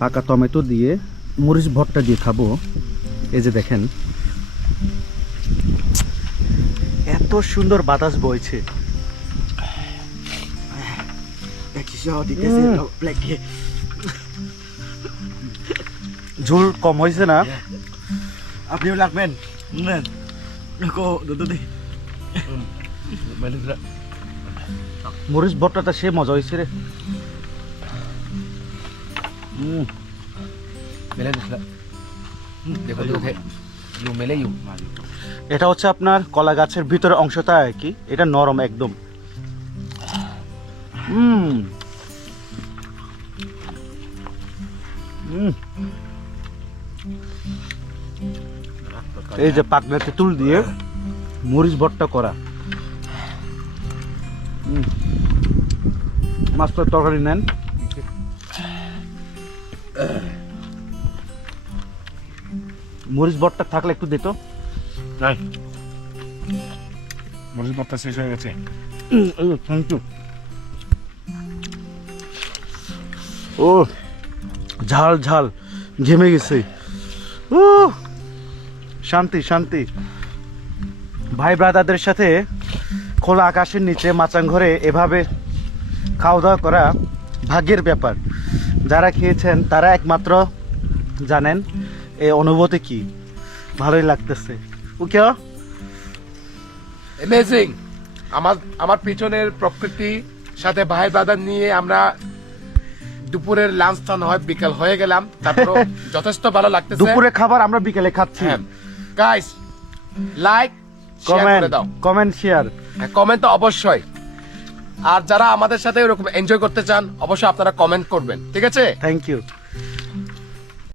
পাকা টমেটো দিয়ে মরিচ ভর্তা দিয়ে খাবো। এই যে দেখেন এত সুন্দর বাতাস বইছে। ঝোল কম হয়েছে না? আপনিও লাগবেন মরিচ ভর্তাটা সে মজা হয়েছে রে। এটা হচ্ছে আপনার কলা গাছের ভিতরে অংশটা আর কি, এটা নরম একদম। এই যে পাকনা তেঁতুল দিয়ে মরিচ ভর্তা করা। মাছটার তরকারি নেন। মরিচ ভর্তা থাকলে একটু দিত। মরিচ ভর্তা শেষ হয়ে গেছে। Thank you. ও ঝাল ঝাল ঘেমে গেছে। ও শান্তি শান্তি। ভাই ব্রাদারদের সাথে খোলা আকাশের নিচে মাচাং ঘরে এভাবে খাওয়া দাওয়া করা ভাগ্যের ব্যাপার। যারা খেয়েছেন তারা একমাত্র জানেন এই অনুভূতি কি। ভালোই লাগতেছে। ওকে অ্যামেজিং। আমার পিছনের প্রকৃতি সাথে ভাই ব্রাদার নিয়ে আমরা দুপুরের লাঞ্চটা না হয় বিকাল হয়ে গেলাম, তারপর যথেষ্ট ভালো লাগতেছে। দুপুরে খাবার আমরা বিকেলে খাচ্ছি। গাইস লাইক শেয়ার করে দাও, কমেন্ট শেয়ার। কমেন্ট তো অবশ্যই। আর যারা আমাদের সাথে এরকম এনজয় করতে চান অবশ্যই আপনারা কমেন্ট করবেন, ঠিক আছে? Thank you.